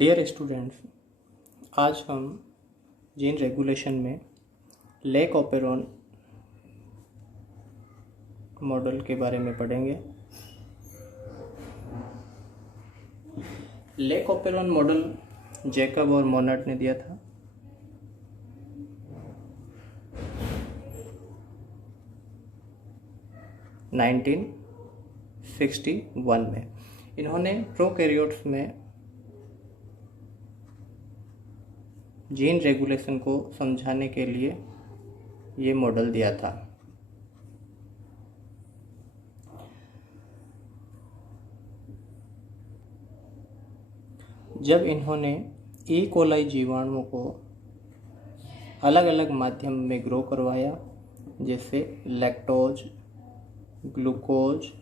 Dear students, आज हम gene regulation में लेक ओपेरॉन मॉडल के बारे में पढ़ेंगे। लेक ओपेरॉन मॉडल जैकब और मोनार्ड ने दिया था। नाइनटीन 1961 में इन्होंने प्रोकैरियोट्स में जीन रेगुलेशन को समझाने के लिए ये मॉडल दिया था। जब इन्होंने ई कोलाई जीवाणुओं को अलग अलग माध्यम में ग्रो करवाया, जैसे लैक्टोज, ग्लूकोज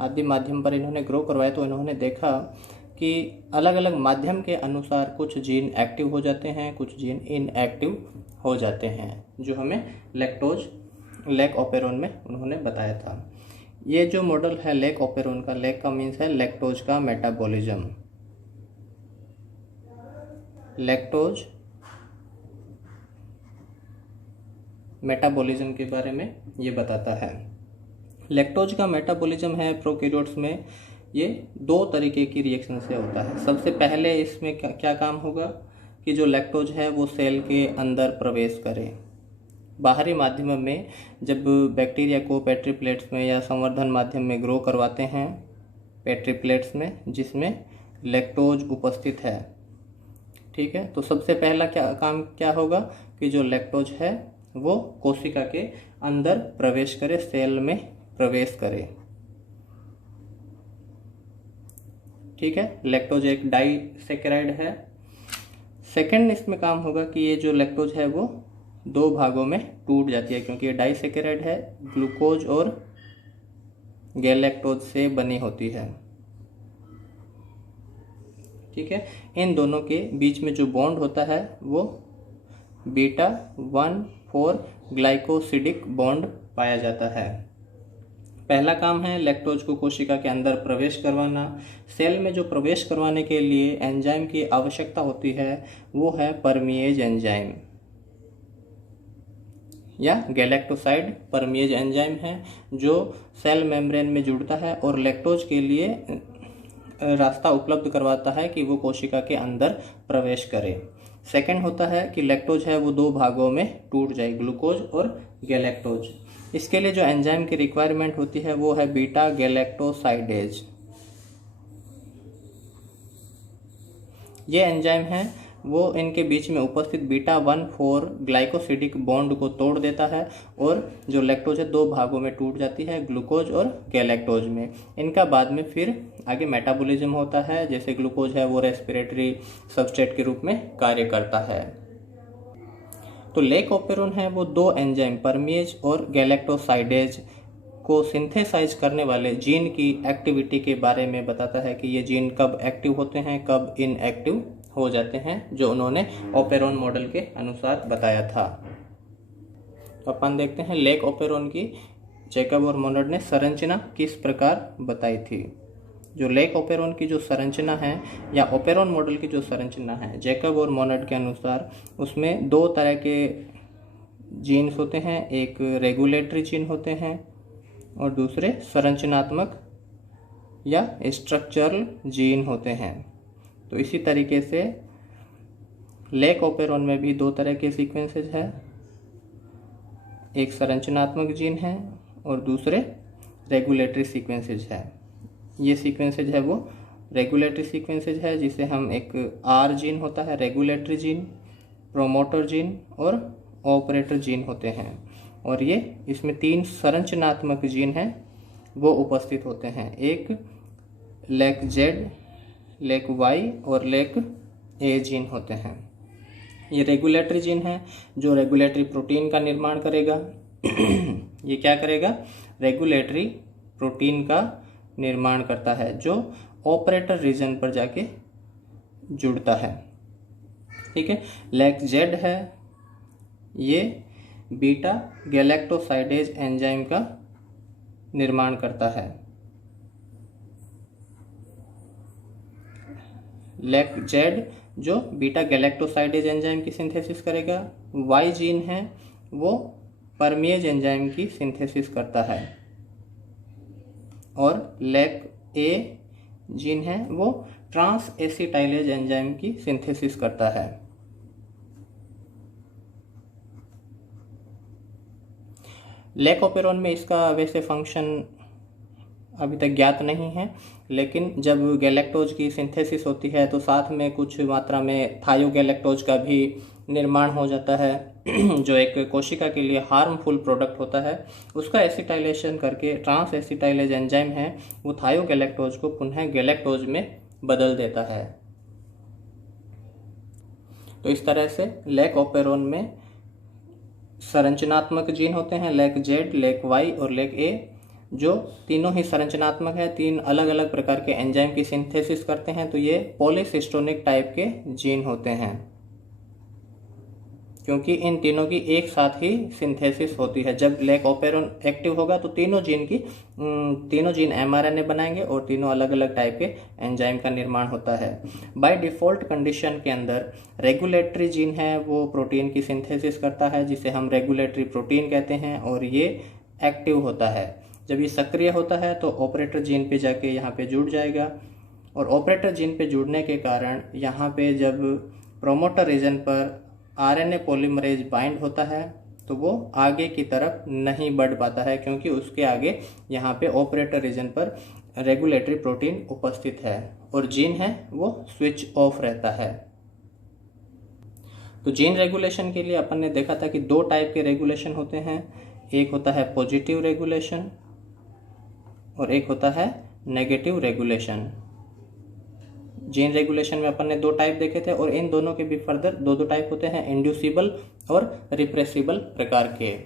आदि माध्यम पर इन्होंने ग्रो करवाया, तो इन्होंने देखा कि अलग अलग माध्यम के अनुसार कुछ जीन एक्टिव हो जाते हैं, कुछ जीन इनएक्टिव हो जाते हैं, जो हमें लेक ओपेरॉन में उन्होंने बताया था। ये जो मॉडल है लेक ओपेरॉन का, लेक का मीन्स है लैक्टोज का मेटाबॉलिज्म। लैक्टोज मेटाबॉलिज्म के बारे में ये बताता है। लैक्टोज का मेटाबॉलिज्म है प्रोकैरियोट्स में, ये दो तरीके की रिएक्शन से होता है। सबसे पहले इसमें क्या काम होगा कि जो लैक्टोज है वो सेल के अंदर प्रवेश करे। बाहरी माध्यम में जब बैक्टीरिया को पेट्री प्लेट्स में या संवर्धन माध्यम में ग्रो करवाते हैं, पेट्री प्लेट्स में जिसमें लैक्टोज उपस्थित है, ठीक है, तो सबसे पहला क्या होगा कि जो लैक्टोज है वो कोशिका के अंदर प्रवेश करे, सेल में प्रवेश करे। ठीक है, लैक्टोज एक डाइसैकेराइड है। सेकंड इसमें काम होगा कि ये जो लैक्टोज है वो दो भागों में टूट जाती है, क्योंकि ये डाइसैकेराइड है, ग्लूकोज और गैलेक्टोज से बनी होती है। ठीक है, इन दोनों के बीच में जो बॉन्ड होता है वो बीटा 1,4 ग्लाइकोसिडिक बॉन्ड पाया जाता है। पहला काम है लैक्टोज को कोशिका के अंदर प्रवेश करवाना। सेल में जो प्रवेश करवाने के लिए एंजाइम की आवश्यकता होती है वो है परमिएज एंजाइम या गैलेक्टोसाइड परमिएज एंजाइम है, जो सेल मेम्ब्रेन में जुड़ता है और लैक्टोज के लिए रास्ता उपलब्ध करवाता है कि वो कोशिका के अंदर प्रवेश करे। सेकंड होता है कि लैक्टोज है वो दो भागों में टूट जाए, ग्लूकोज और गैलेक्टोज। इसके लिए जो एंजाइम की रिक्वायरमेंट होती है वो है बीटा गैलेक्टोसाइडेज। ये एंजाइम है वो इनके बीच में उपस्थित बीटा 1,4 ग्लाइकोसिडिक बॉन्ड को तोड़ देता है और जो लैक्टोज है दो भागों में टूट जाती है, ग्लूकोज और गैलेक्टोज में। इनका बाद में फिर आगे मेटाबॉलिज्म होता है, जैसे ग्लूकोज है वो रेस्पिरेटरी सबस्ट्रेट के रूप में कार्य करता है। तो लेक ओपेरॉन है वो दो एंजाइम परमिएज और गैलेक्टोसाइडेज को सिंथेसाइज करने वाले जीन की एक्टिविटी के बारे में बताता है कि ये जीन कब एक्टिव होते हैं, कब इनएक्टिव हो जाते हैं, जो उन्होंने ओपेरॉन मॉडल के अनुसार बताया था। तो अपन देखते हैं लेक ओपेरॉन की जैकब और मोनार्ड ने संरचना किस प्रकार बताई थी। जो लेक ओपेरॉन की जो संरचना है या ओपेरॉन मॉडल की जो संरचना है जैकब और मोनार्ड के अनुसार, उसमें दो तरह के जीन्स होते हैं, एक रेगुलेटरी जीन होते हैं और दूसरे संरचनात्मक या स्ट्रक्चरल जीन होते हैं। तो इसी तरीके से लेक ओपेरॉन में भी दो तरह के सीक्वेंसेज है, एक संरचनात्मक जीन है और दूसरे रेगुलेटरी सीक्वेंसेज है। ये सीक्वेंसेज है वो रेगुलेटरी सीक्वेंसेज है, जिसे हम एक आर जीन होता है रेगुलेटरी जीन, प्रोमोटर जीन और ऑपरेटर जीन होते हैं, और ये इसमें तीन संरचनात्मक जीन हैं वो उपस्थित होते हैं। एक लेक जेड, लेक वाई और लेक ए जीन होते हैं। ये रेगुलेटरी जीन है जो रेगुलेटरी प्रोटीन का निर्माण करेगा। ये क्या करेगा? रेगुलेटरी प्रोटीन का निर्माण करता है, जो ऑपरेटर रीजन पर जाके जुड़ता है। ठीक है, लेक जेड है, ये बीटा गैलेक्टोसाइडेज एंजाइम का निर्माण करता है। लेक जेड जो बीटा गैलेक्टोसाइडेज एंजाइम की सिंथेसिस करेगा। वाई जीन है वो परमिएज एंजाइम की सिंथेसिस करता है। और लेक ए जीन है वो ट्रांस एसिटाइलेज एंजाइम की सिंथेसिस करता है। लेकोपेरोन में इसका वैसे फंक्शन अभी तक ज्ञात नहीं है, लेकिन जब गैलेक्टोज की सिंथेसिस होती है तो साथ में कुछ मात्रा में थायोगैलेक्टोज का भी निर्माण हो जाता है जो एक कोशिका के लिए हार्मफुल प्रोडक्ट होता है। उसका एसिटाइलेशन करके ट्रांस एसिटाइलेज एंजाइम है वो थायोगैलेक्टोज को पुनः गैलेक्टोज में बदल देता है। तो इस तरह से लेकोपेरोन में संरचनात्मक जीन होते हैं, लेक जेड, लेक वाई और लेक ए, जो तीनों ही संरचनात्मक है, तीन अलग अलग प्रकार के एंजाइम की सिंथेसिस करते हैं। तो ये पॉलीसिस्टोनिक टाइप के जीन होते हैं, क्योंकि इन तीनों की एक साथ ही सिंथेसिस होती है। जब लेकोपेरोन एक्टिव होगा तो तीनों जीन एमआरएनए बनाएंगे और तीनों अलग अलग टाइप के एंजाइम का निर्माण होता है। बाय डिफ़ॉल्ट कंडीशन के अंदर रेगुलेटरी जीन है वो प्रोटीन की सिंथेसिस करता है, जिसे हम रेगुलेटरी प्रोटीन कहते हैं, और ये एक्टिव होता है। जब ये सक्रिय होता है तो ऑपरेटर जीन पे जाके यहाँ पे जुड़ जाएगा, और ऑपरेटर जीन पे जुड़ने के कारण यहाँ पे जब प्रोमोटर रीजन पर आरएनए पॉलीमरेज बाइंड होता है तो वो आगे की तरफ नहीं बढ़ पाता है, क्योंकि उसके आगे यहाँ पे ऑपरेटर रीजन पर रेगुलेटरी प्रोटीन उपस्थित है और जीन है वो स्विच ऑफ रहता है। तो जीन रेगुलेशन के लिए अपन ने देखा था कि दो टाइप के रेगुलेशन होते हैं, एक होता है पॉजिटिव रेगुलेशन और एक होता है नेगेटिव रेगुलेशन। जीन रेगुलेशन में अपन ने दो टाइप देखे थे, और इन दोनों के भी फर्दर दो टाइप होते हैं, इंड्यूसिबल और रिप्रेसिबल प्रकार के।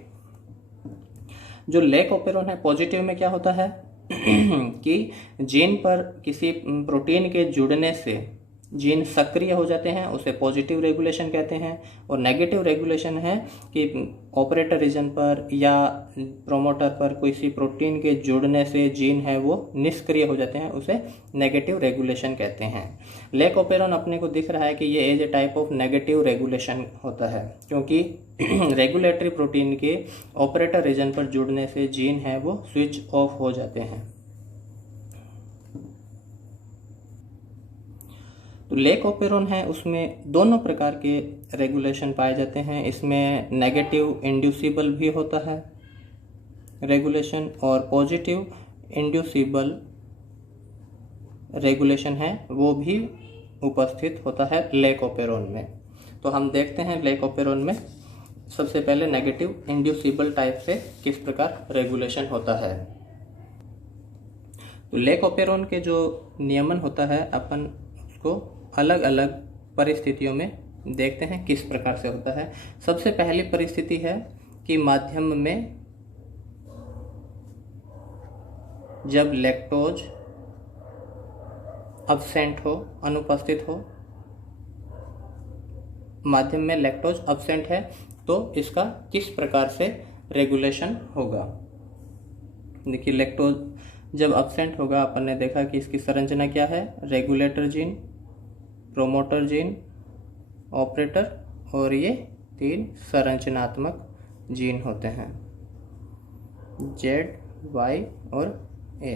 जो लेकोपेरोन है पॉजिटिव में क्या होता है कि जीन पर किसी प्रोटीन के जुड़ने से जीन सक्रिय हो जाते हैं, उसे पॉजिटिव रेगुलेशन कहते हैं। और नेगेटिव रेगुलेशन है कि ऑपरेटर रीजन पर या प्रोमोटर पर किसी प्रोटीन के जुड़ने से जीन है वो निष्क्रिय हो जाते हैं, उसे नेगेटिव रेगुलेशन कहते हैं। लेकोपेरोन अपने को दिख रहा है कि ये as a type of negative regulation होता है, क्योंकि रेगुलेटरी प्रोटीन के ऑपरेटर रीजन पर जुड़ने से जीन है वो स्विच ऑफ हो जाते हैं। तो लेकोपेरोन है उसमें दोनों प्रकार के रेगुलेशन पाए जाते हैं। इसमें नेगेटिव इंड्यूसिबल भी होता है रेगुलेशन, और पॉजिटिव इंड्यूसिबल रेगुलेशन है वो भी उपस्थित होता है लेकोपेरोन में। तो हम देखते हैं लेकोपेरोन में सबसे पहले नेगेटिव इंड्यूसिबल टाइप से किस प्रकार रेगुलेशन होता है। तो लेकोपेरोन के जो नियमन होता है अपन उसको अलग अलग परिस्थितियों में देखते हैं किस प्रकार से होता है। सबसे पहली परिस्थिति है कि माध्यम में जब लैक्टोज अब्सेंट हो, अनुपस्थित हो, माध्यम में लैक्टोज अब्सेंट है तो इसका किस प्रकार से रेगुलेशन होगा। देखिए लैक्टोज जब अब्सेंट होगा अपन ने देखा कि इसकी संरचना क्या है, regulator gene, promoter gene, operator, और ये तीन संरचनात्मक जीन होते हैं जेड, वाई और ए।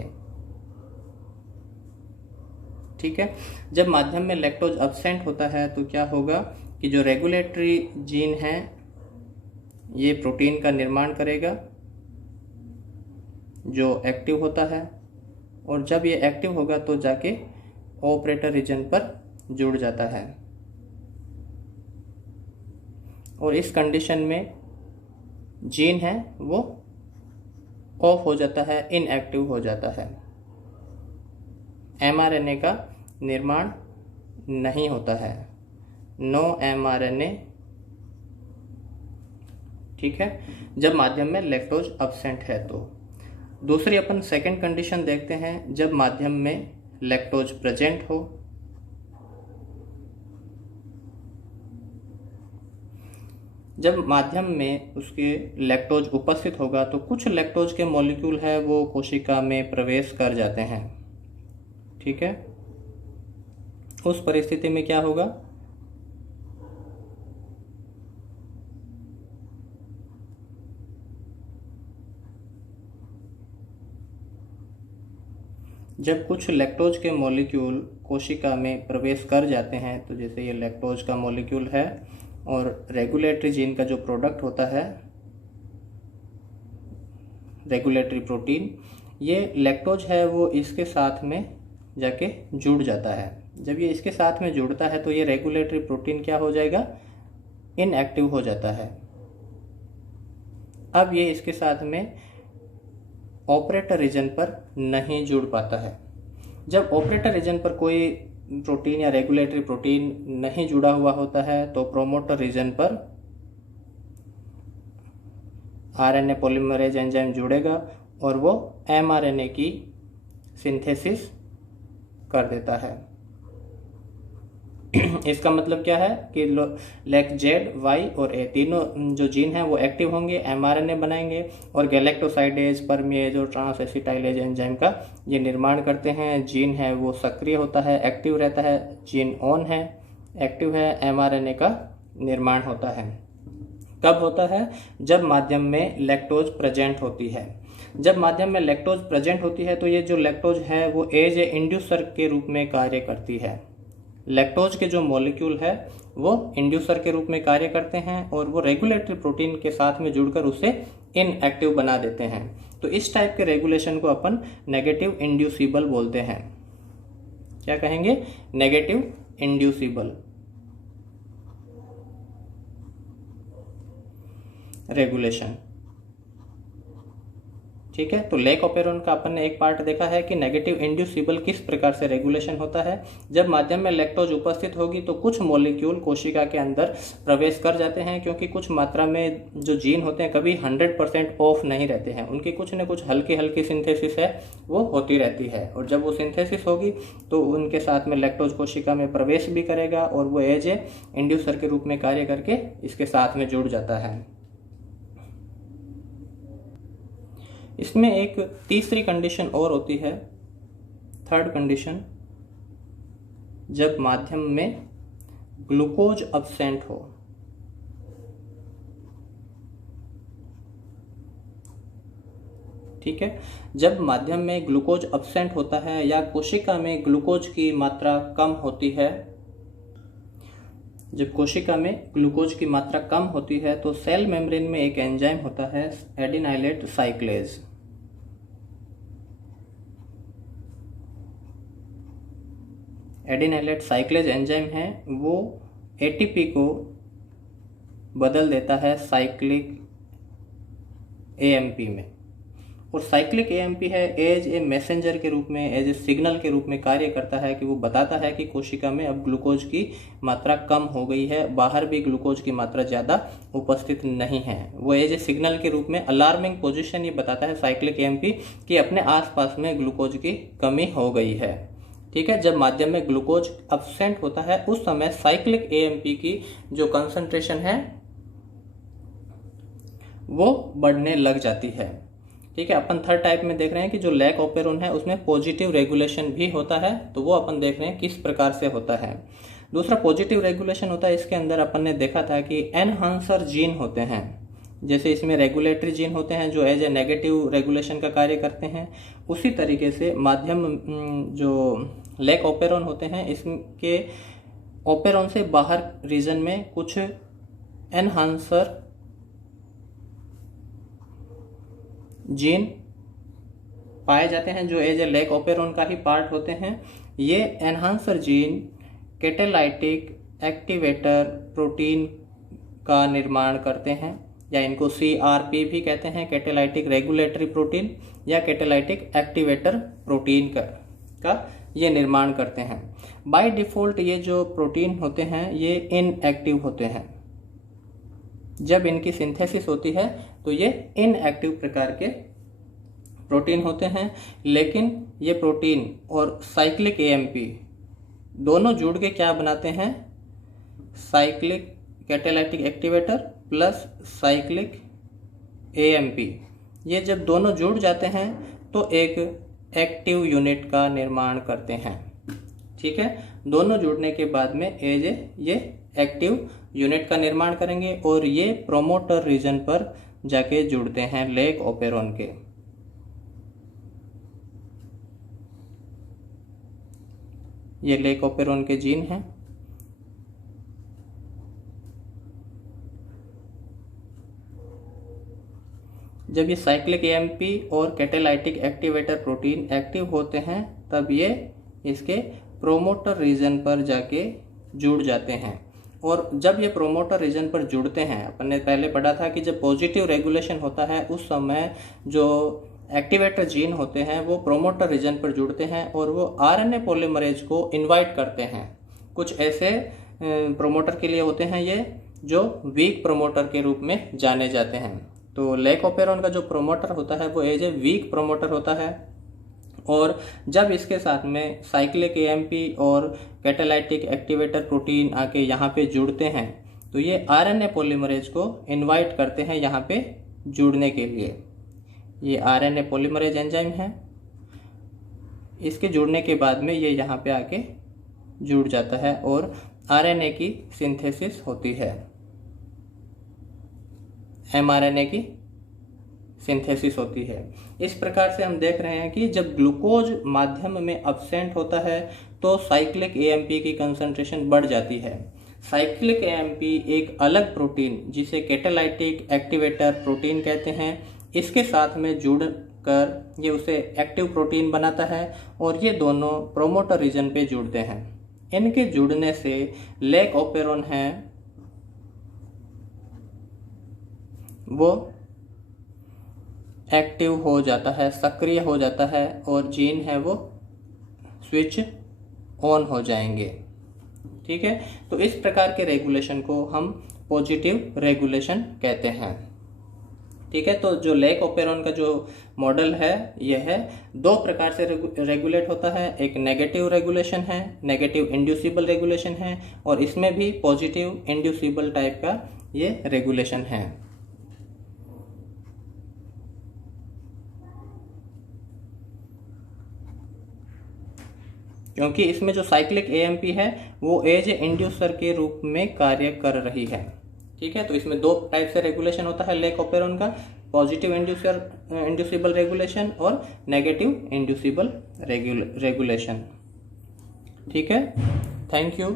ठीक है, जब माध्यम में लैक्टोज अब्सेंट होता है तो क्या होगा कि जो रेगुलेटरी जीन है ये प्रोटीन का निर्माण करेगा जो एक्टिव होता है, और जब ये एक्टिव होगा तो जाके ऑपरेटर रीजन पर जुड़ जाता है, और इस कंडीशन में जीन है वो ऑफ हो जाता है, इनएक्टिव हो जाता है, एमआरएनए का निर्माण नहीं होता है, नो एमआरएनए। ठीक है, जब माध्यम में लैक्टोज अब्सेंट है तो। दूसरी अपन सेकंड कंडीशन देखते हैं, जब माध्यम में लैक्टोज प्रेजेंट हो। जब माध्यम में उसके लैक्टोज उपस्थित होगा तो कुछ लैक्टोज के मॉलिक्यूल है वो कोशिका में प्रवेश कर जाते हैं। ठीक है, उस परिस्थिति में क्या होगा, जब कुछ लैक्टोज के मॉलिक्यूल कोशिका में प्रवेश कर जाते हैं, तो जैसे ये लैक्टोज का मॉलिक्यूल है और रेगुलेटरी जीन का जो प्रोडक्ट होता है रेगुलेटरी प्रोटीन, ये लैक्टोज है वो इसके साथ में जाके जुड़ जाता है। जब ये इसके साथ में जुड़ता है तो ये रेगुलेटरी प्रोटीन क्या हो जाएगा, इनएक्टिव हो जाता है। अब ये इसके साथ में ऑपरेटर रीजन पर नहीं जुड़ पाता है। जब ऑपरेटर रीजन पर कोई प्रोटीन या रेगुलेटरी प्रोटीन नहीं जुड़ा हुआ होता है तो प्रोमोटर रीजन पर आरएनए पॉलीमरेज एंजाइम जुड़ेगा और वो एमआरएनए की सिंथेसिस कर देता है। इसका मतलब क्या है कि लैक-जेड, वाई और ए तीनों जो जीन हैं वो एक्टिव होंगे, एमआरएनए बनाएंगे और गैलेक्टोसाइडेज, परमिएज और ट्रांस एसिटाइलेज एंजाइम का ये निर्माण करते हैं। जीन है वो सक्रिय होता है, एक्टिव रहता है, जीन ऑन है, एक्टिव है, एमआरएनए का निर्माण होता है। कब होता है, जब माध्यम में लैक्टोज प्रेजेंट होती है। जब माध्यम में लैक्टोज प्रेजेंट होती है तो ये जो लैक्टोज है वो एज ए इंड्यूसर के रूप में कार्य करती है। लैक्टोज के जो मॉलिक्यूल है वो इंड्यूसर के रूप में कार्य करते हैं और वो रेगुलेटरी प्रोटीन के साथ में जुड़कर उसे इनएक्टिव बना देते हैं। तो इस टाइप के रेगुलेशन को अपन नेगेटिव इंड्यूसिबल बोलते हैं। क्या कहेंगे, नेगेटिव इंड्यूसिबल रेगुलेशन। ठीक है, तो लेक ओपेरोन का अपन ने एक पार्ट देखा है कि नेगेटिव इंड्यूसिबल किस प्रकार से रेगुलेशन होता है। जब माध्यम में लैक्टोज उपस्थित होगी तो कुछ मॉलिक्यूल कोशिका के अंदर प्रवेश कर जाते हैं, क्योंकि कुछ मात्रा में जो जीन होते हैं कभी 100% ऑफ नहीं रहते हैं, उनकी कुछ न कुछ हल्की हल्की सिंथेसिस है वो होती रहती है। और जब वो सिंथेसिस होगी तो उनके साथ में लैक्टोज कोशिका में प्रवेश भी करेगा और वो एज ए इंड्यूसर के रूप में कार्य करके इसके साथ में जुड़ जाता है। इसमें एक तीसरी कंडीशन और होती है, थर्ड कंडीशन, जब माध्यम में ग्लूकोज अब्सेंट हो। ठीक है, जब माध्यम में ग्लूकोज अब्सेंट होता है या कोशिका में ग्लूकोज की मात्रा कम होती है, जब कोशिका में ग्लूकोज की मात्रा कम होती है तो सेल मेम्ब्रेन में एक एंजाइम होता है एडिनाइलेट साइक्लेज। एडिनाइलेट साइक्लेज एंजाइम है वो एटीपी को बदल देता है साइक्लिक एएमपी में। और साइक्लिक एएमपी है एज ए मैसेंजर के रूप में, एज ए सिग्नल के रूप में कार्य करता है कि वो बताता है कि कोशिका में अब ग्लूकोज की मात्रा कम हो गई है, बाहर भी ग्लूकोज की मात्रा ज़्यादा उपस्थित नहीं है। वो एज ए सिग्नल के रूप में अलार्मिंग पोजीशन ये बताता है साइक्लिक एएमपी कि अपने आसपास में ग्लूकोज की कमी हो गई है। ठीक है, जब माध्यम में ग्लूकोज अब्सेंट होता है उस समय साइक्लिक एएमपी की जो कंसंट्रेशन है वो बढ़ने लग जाती है। ठीक है, अपन थर्ड टाइप में देख रहे हैं कि जो लैक ओपेरोन है उसमें पॉजिटिव रेगुलेशन भी होता है, तो वो अपन देख रहे हैं किस प्रकार से होता है। दूसरा पॉजिटिव रेगुलेशन होता है, इसके अंदर अपन ने देखा था कि एनहांसर जीन होते हैं। जैसे इसमें रेगुलेटरी जीन होते हैं जो एज ए नेगेटिव रेगुलेशन का कार्य करते हैं, उसी तरीके से माध्यम जो लैक ओपेरोन होते हैं इसके ओपेरोन से बाहर रीजन में कुछ एनहांसर जीन पाए जाते हैं जो एज ए लैक ओपेरोन का ही पार्ट होते हैं। ये enhancer gene catalytic activator protein का निर्माण करते हैं, या इनको CRP भी कहते हैं, कैटेलाइटिक रेगुलेटरी प्रोटीन या कैटेलाइटिक एक्टिवेटर प्रोटीन का ये निर्माण करते हैं। बाय डिफ़ॉल्ट ये जो प्रोटीन होते हैं ये इनएक्टिव होते हैं। जब इनकी सिंथेसिस होती है तो ये इनएक्टिव प्रकार के प्रोटीन होते हैं, लेकिन ये प्रोटीन और साइक्लिक एएमपी दोनों जुड़ के क्या बनाते हैं, cyclic catalytic activator plus cyclic AMP. ये जब दोनों जुड़ जाते हैं तो एक एक्टिव यूनिट का निर्माण करते हैं। ठीक है, दोनों जुड़ने के बाद में एज ये एक्टिव यूनिट का निर्माण करेंगे और ये प्रोमोटर रीजन पर जाके जुड़ते हैं लेक ओपेरॉन के। ये लेक ओपेरॉन के जीन हैं। जब ये साइक्लिक एएमपी और कैटालाइटिक एक्टिवेटर प्रोटीन एक्टिव होते हैं तब ये इसके प्रोमोटर रीजन पर जाके जुड़ जाते हैं। और जब ये प्रोमोटर रीजन पर जुड़ते हैं, अपन ने पहले पढ़ा था कि जब पॉजिटिव रेगुलेशन होता है उस समय जो एक्टिवेटर जीन होते हैं वो प्रोमोटर रीजन पर जुड़ते हैं और वो आरएनए पॉलीमरेज को इनवाइट करते हैं। कुछ ऐसे प्रोमोटर के लिए होते हैं ये जो वीक प्रोमोटर के रूप में जाने जाते हैं। तो लेक ओपेरॉन का जो प्रोमोटर होता है वो एज ए वीक प्रोमोटर होता है और जब इसके साथ में साइक्लिक एएमपी और कैटालाइटिक एक्टिवेटर प्रोटीन आके यहाँ पे जुड़ते हैं तो ये आरएनए पॉलीमरेज को इनवाइट करते हैं यहाँ पे जुड़ने के लिए। ये आरएनए पॉलीमरेज एंजाइम है, इसके जुड़ने के बाद में ये यहाँ पे आके जुड़ जाता है और आरएनए की सिंथेसिस होती है, एमआरएनए की सिंथेसिस होती है। इस प्रकार से हम देख रहे हैं कि जब ग्लूकोज माध्यम में अब्सेंट होता है तो साइक्लिक एएमपी की कंसंट्रेशन बढ़ जाती है। साइक्लिक एएमपी एक अलग प्रोटीन जिसे कैटालाइटिक एक्टिवेटर प्रोटीन कहते हैं, इसके साथ में जुड़कर ये उसे एक्टिव प्रोटीन बनाता है और ये दोनों प्रोमोटर रीजन पे जुड़ते हैं। इनके जुड़ने से लेक ओपेरॉन है वो एक्टिव हो जाता है, सक्रिय हो जाता है और जीन है वो स्विच ऑन हो जाएंगे। ठीक है, तो इस प्रकार के रेगुलेशन को हम पॉजिटिव रेगुलेशन कहते हैं। ठीक है, तो जो लेक ओपेरॉन का जो मॉडल है यह है दो प्रकार से रेगुलेट होता है। एक नेगेटिव रेगुलेशन है, नेगेटिव इंड्यूसिबल रेगुलेशन है और इसमें भी पॉजिटिव इंड्यूसिबल टाइप का ये रेगुलेशन है। क्योंकि इसमें जो साइक्लिक एएमपी है वो एज इंड्यूसर के रूप में कार्य कर रही है। ठीक है, तो इसमें दो टाइप से रेगुलेशन होता है लेक ओपेरॉन का, पॉजिटिव इंड्यूसिबल रेगुलेशन और नेगेटिव इंड्यूसिबल रेगुलेशन। ठीक है, थैंक यू।